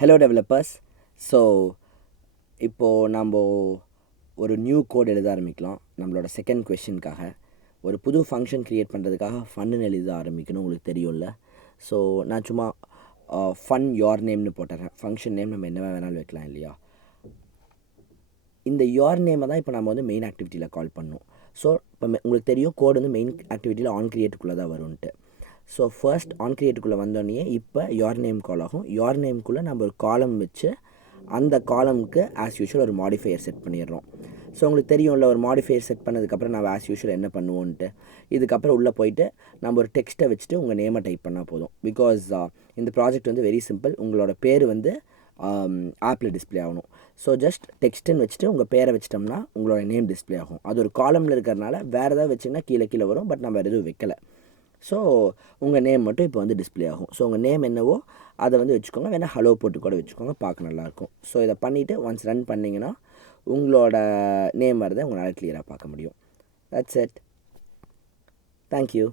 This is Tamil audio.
Hello developers. So இப்போது நம்ம ஒரு நியூ கோட் எழுத ஆரம்பிக்கலாம். நம்மளோட செகண்ட் கொஷினுக்காக ஒரு புது ஃபங்க்ஷன் க்ரியேட் பண்ணுறதுக்காக ஃபன்னு எழுத ஆரம்பிக்கணும். உங்களுக்கு தெரியும்ல. ஸோ நான் சும்மா ஃபன் யோர் நேம்னு போட்டுறேன். ஃபங்க்ஷன் நேம் நம்ம என்ன வேணாலும் வைக்கலாம் இல்லையா. இந்த யோர் நேமை தான் இப்போ நம்ம வந்து மெயின் ஆக்டிவிட்டியில் கால் பண்ணணும். ஸோ இப்போ உங்களுக்கு தெரியும் கோட் வந்து மெயின் ஆக்டிவிட்டியில் ஆன் கிரியேட்டுக்குள்ளே தான் வரும்ன்ட்டு. ஸோ ஃபர்ஸ்ட் ஆன் கிரியேட்டுக்குள்ளே வந்தோடனே இப்போ யோர் நேம் கால் ஆகும். யோர் நேம்குள்ளே நம்ம ஒரு காலம் வச்சு அந்த காலமுக்கு ஆஸ் யூஷுவல் ஒரு மாடிஃபையர் செட் பண்ணிடுறோம். ஸோ உங்களுக்கு தெரியும்ல, ஒரு மாடிஃபையர் செட் பண்ணதுக்கப்புறம் நம்ம ஆஸ் யூஷுவல் என்ன பண்ணுவோன்ட்டு. இதுக்கப்புறம் உள்ளே போயிட்டு நம்ம ஒரு டெக்ஸ்ட்டை வச்சுட்டு உங்கள் நேமை டைப் பண்ணால் போதும். பிகாஸ் இந்த ப்ராஜெக்ட் வந்து வெரி சிம்பிள். உங்களோட பேர் வந்து ஆப்பில் டிஸ்பிளே ஆகணும். ஸோ ஜஸ்ட் டெக்ஸ்ட்டுன்னு வச்சுட்டு உங்கள் பேரை வச்சிட்டோம்னா உங்களோட நேம் டிஸ்பிளே ஆகும். அது ஒரு காலமில் இருக்கிறனால வேறு ஏதாவது வச்சிங்கன்னா கீழே வரும். பட் நம்ம எதுவும் வைக்கலை. ஸோ உங்கள் நேம் மட்டும் இப்போ வந்து டிஸ்பிளே ஆகும். ஸோ உங்கள் நேம் என்னவோ அதை வந்து வச்சுக்கோங்க. வேணால் ஹலோ போட்டு கூட வச்சுக்கோங்க, பார்க்க நல்லாயிருக்கும். ஸோ இதை பண்ணிவிட்டு ஒன்ஸ் ரன் பண்ணிங்கன்னா உங்களோட நேம் வரதை உங்களால் கிளியராக பார்க்க முடியும். That's it. தேங்க்யூ.